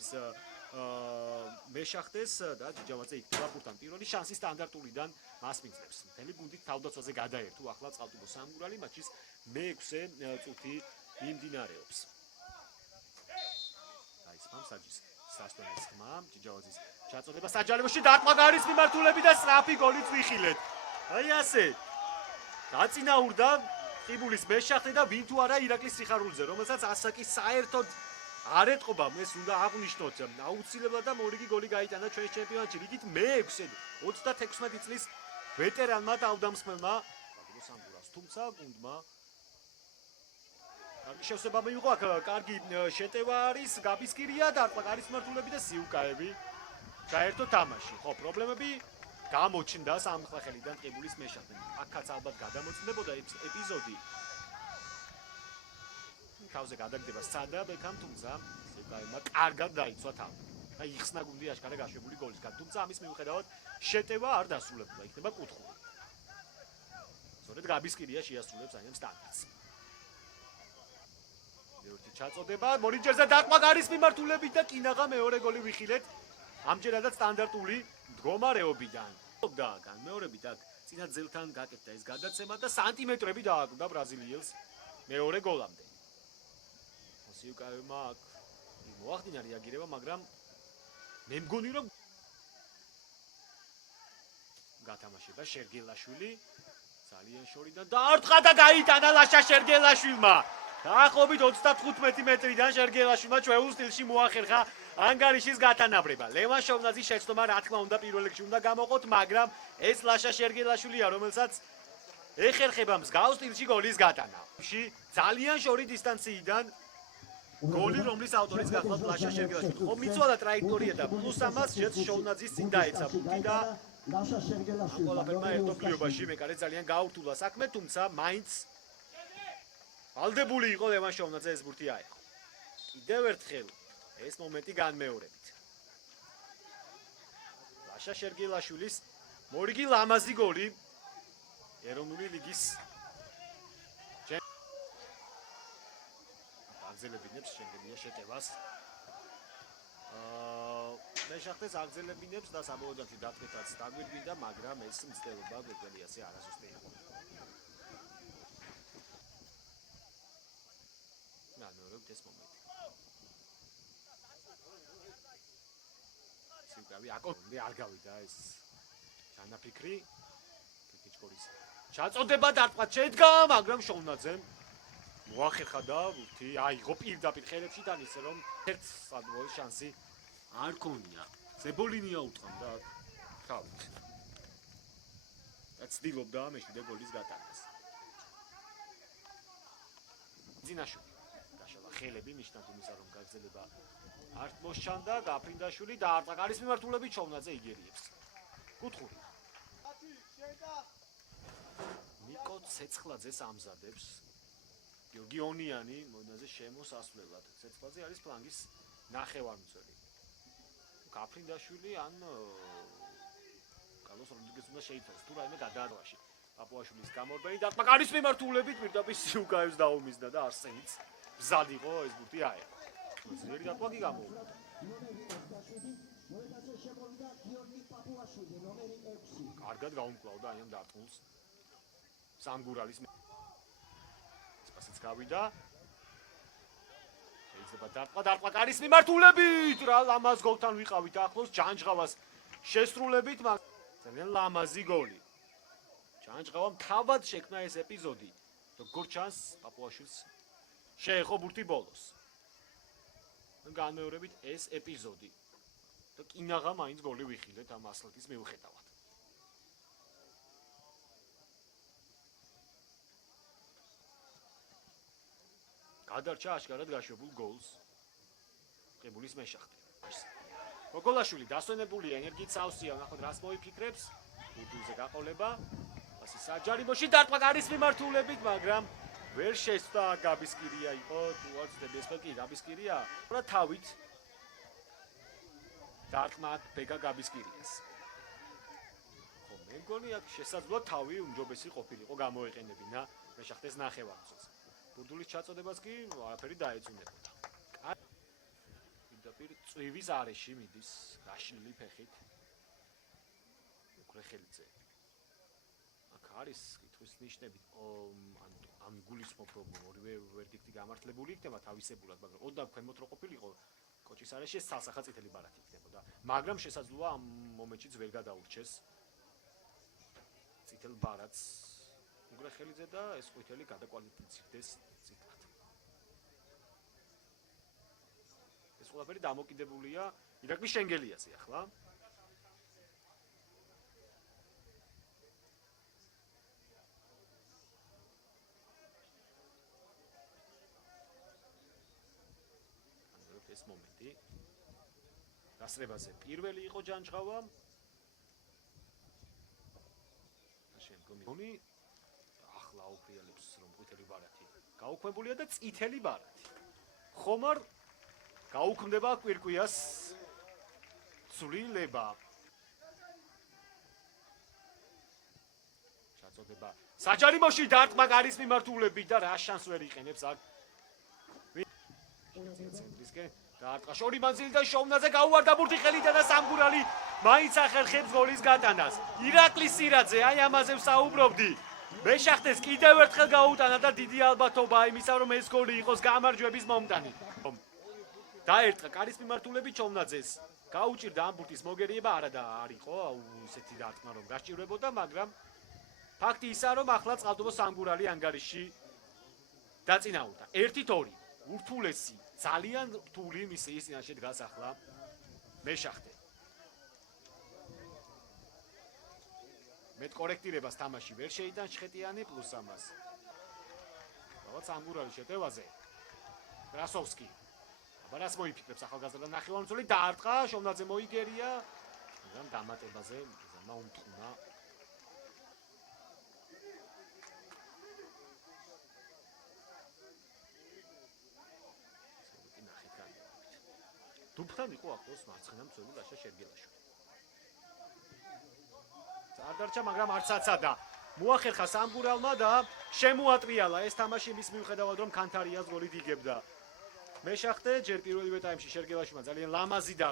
აკეთებს მეშახტეს და ჯიჯავაძე იქნება პურთან პირველი შანსი სტანდარტულიდან მას მიძლებს. მთელი გუნდით თავდაცვაზე გადაერთო ახლა წყალტუბო სამგურალი მატჩის მე-6 წუთი მიმდინარეობს. აისმამ საჯის სასტონეს ხმა ჯიჯავაძის ჩაწოდება საჯარიმოში დარტყმა გარის მიმართულები და სწრაფი გოლიც ვიხილეთ. აი ასე დაწინაურდა ყიბულის მეშახტე და ვინ თუ არა ირაკლის სიხარულზე, რომელსაც ასაკი საერთოდ არ ეთყობა, ეს უნდა აღვნიშნოთ. აუცილებლად და მორიგი გოლი გაიტანა ჩვენს ჩემპიონატში. რიგით მე-6 36 წლის ვეტერანმა თავდამსხმელმა სტადიონ სამგურას, თუმცა გუნდმა კარგი შევსება მიიღო აქ, კარგი შეტევა არის, გაბისკირია, დარტყმა გარის მიმართულები და სიუკაევი საერთო თამაში. ხო, პრობლემები გამოჩნდა სამხელიდან ყიბულის მეშახტემ. აქაც ალბათ გადამოწნდებოდა ეპიზოდი. თავზე გადაგდება სადა ბექამ, თუმცა სიუკაევმა კარგად დაიცვა თავი. და იხსნა გუნდი აშკარა გაშვებული გოლისგან. თუმცა ამის მიუხედავად შეტევა არ დასრულებულა, იქნება კუთხური. სწორედ გაბისკირია შეასრულებს აი ამ სტანდარტს. ერთი ჩაწოდება, მონიჯერზე დარტყმა გარის მიმართულებით და კინაღა მეორე გოლი ვიხილეთ. ამჯერადაც სტანდარტული მდგომარეობიდან. და განმეორებით აქ წინა ძელთან გაკეთდა ეს გადაცემა და სანტიმეტრები დააკვდა ბრაზილიელს მეორე გოლამდე. სიუკაევმა აქ მოახდინა რეაგირება, მაგრამ მე მგონი რომ გათამაშება შერგელაშვილი ძალიან შორიდან დაარტყა და გაიტანა ლაშა შერგელაშვილმა. დაახლოებით 35 მეტრიდან შერგელაშვილმა ჩვეულ სტილში მოახერხა ანგარიშის გათანაბრება. ლევან შოვნაძის შეცდომა რა თქმა უნდა პირველ რიგში უნდა გამოყოთ, მაგრამ ეს ლაშა შერგელაშვილია, რომელსაც ეხერხება მსგავს სტილში გოლის გატანა. ძალიან შორი დისტანციიდან გოლი, რომლის ავტორიც გახლავთ ლაშა შერგელაშვილი. ხო, მიწვადა ტრაექტორია და პლუს ამას შეც შოვნაძის წინ დაეცა ბურთი და ლაშა შერგელაშვილი ყველაფერმა ერთობლიობაში მეკარე ძალიან გაურთულა საქმე, თუმცა მაინც ვალდებული იყო ლევან შოვნაძე ეს ბურთი აეღო. კიდევ ერთხელ ეს მომენტი განმეორებით. ლაშა შერგელაშვილის მორიგი ლამაზი გოლი ეროვნული ლიგის აგზელებინებს შეგებია შეტევას. მეშახტეს აგზელებინებს და საბოლოოდ დათმეთაც დაგვირგვინდა, მაგრამ ეს მცდელობა გვეგველიაზე არასოდეს იყო. განმეორებთ ეს მომენტი. სიუკავი აკონდე არ გავიდა ეს ჯანაფიქრი კიკიჩკორის ჩაწოდება დარტყმა შედგა, მაგრამ შოვნაძემ მოახერხა და ბურთი აიღო პირდაპირ ხელებში და ისე რომ ერთ სადმოის შანსი არ ქონია. ზებოლინია უთხრამდა თავით. და ცდილობდა მეშვიდე გოლის გატანას. ძინაშვილი გაშალა ხელები ნიშნად იმისა რომ გაგზელება არ მოსჩანდა, გაფრინდაშვილი დაარტყა გარის მიმართულებით შოვნაძე იგერიებს. კუთხური. ნიკო ცეცხლაძეს ამზადებს გიორგიონიანი მონაზე შემოსასვლელად. ცეცხლაძე არის ფლანგის ნახევარმცველი. გაფრინდაშვილი ან კალოს როდრიგეს უნდა შეიცვალოს თუ რაიმე გადაადგაში. პაპუაშვილის გამორბენი დარტყმა გარის მიმართულებით პირდაპირ სიუკაევს დაუმიზდა და არსენიც მზად იყო ეს ბურთი აეღო. ძლიერი დარტყმა კი გამოუვიდა. კარგად გაუმკლავდა აი ამ დარტყმულს სამგურალის სპასიც გავიდა. შეიძლება დარტყმა გარის მიმართულებით რა ლამაზ გოლთან ვიყავით ახლოს ჯანჯღავას შესრულებით, ძალიან ლამაზი გოლი. ჯანჯღავამ თავად შექმნა ეს ეპიზოდი. როგორ ჩანს პაპუაშვილს შეეხო ბურთი ბოლოს. განმეორებით ეს ეპიზოდი და კინაღა მაინც გოლი ვიხილეთ ამ ასლეთის მიუხედავად. გადარჩა აშკარად გაშვებულ გოლს ყიბულის მეშახტე. გოგოლაშვილი დასვენებულია, ენერგიით სავსეა, ნახოთ რას მოიფიქრებს. ბურთზე გაყოლება. ასე საჯარიმოში დარტყმა გარის მიმართულებით, მაგრამ ვერ შეცდა გაბისკირია იყო, თუ არ ცდები ეს კი გაბისკირია. რა თავით დარტყმა ბეგა გაბისკირიას. ხო, მე მგონი აქ შესაძლოა თავი უმჯობესი ყოფილიყო გამოეყენებინა მეშახტეს ნახევარმცველს. ბურთულის ჩაწოდებას კი არაფერი დაეწუნებოდა. პირდაპირ წვივის არეში მიდის გაშლილი ფეხით უგრეხელიძე. აქ არის კითხვის ნიშნები ან გულისხმობ რომ ორივე ვერდიქტი გამართლებული იქნება თავისებურად, მაგრამ ოდნავ ქვემოთ რო ყოფილიყო კოჭის არეში ეს ცალსახა წითელი ბარათი იქნებოდა. მაგრამ შესაძლოა ამ მომენტშიც ვერ გადაურჩეს წითელ ბარათს უგრეხელიძე და ეს ყვითელი გადაკვალიფიცირდეს წითლად. ეს ყველაფერი დამოკიდებულია ირაკლის შენგელიაზე ახლა. ეს მომენტი დასრებაზე პირველი იყო ჯანჯღავა შემდგომი ახლა აუბრიალებს რომ ყვითელი ბარათი გაუქმებულია და წითელი ბარათი ხომარ გაუქმდება კვირკვიას ცვლილება ჩაწოდება საჯარიმოში დარტყმა გარის მიმართულებით და რა შანს ვერ იყენებს აქ ცენტრისკენ დაარტყა შორი მანძილი და შოვნაძე გაუვარდა ბურთი ხელიდან და სამგურალი მაინც ახერხებს გოლის გატანას. ირაკლი სირაძე აი ამაზე ვსაუბრობდი. მეშახტეს კიდევ ერთხელ გაუტანა და დიდი ალბათობა იმისა რომ ეს გოლი იყოს გამარჯვების მომტანი. დაერტყა კარის მიმართულებით შოვნაძეს. გაუჭირდა ამ ბურთის მოგერიება არა და არ იყო ისეთი დარტყმა რომ გასჭირვებოდა, მაგრამ ფაქტი ისაა რომ ახლა წყალდობო სამგურალი ანგარიში დაწინაურდა. 1-2 ურთულესი ძალიან რთული მისიის წინაშე დგას ახლა მეშახტე. მეტ კორექტირებას თამაში ვერ შეიტან შხეტიანი პლუს ამას. რაღაც ამგურალი შეტევაზე. ბრასოვსკი. აბა რას მოიფიქრებს ახალგაზრდა ნახევარმცველი დაარტყა, შოვნაძე მოიგერია. მაგრამ დამატებაზე ზამა უმტყუნა. დუბთან იყო ახლოს მარცხენა მცველი ლაშა შერგელაშვილი. არ დარჩა, მაგრამ არც აცადა. მოახერხა სამგურალმა და შემოატრიალა ეს თამაში მის მიუხედავად რომ კანთარიას გოლით იგებდა. მეშახტე ჯერ პირველივე ტაიმში შერგელაშვილმა ძალიან ლამაზი და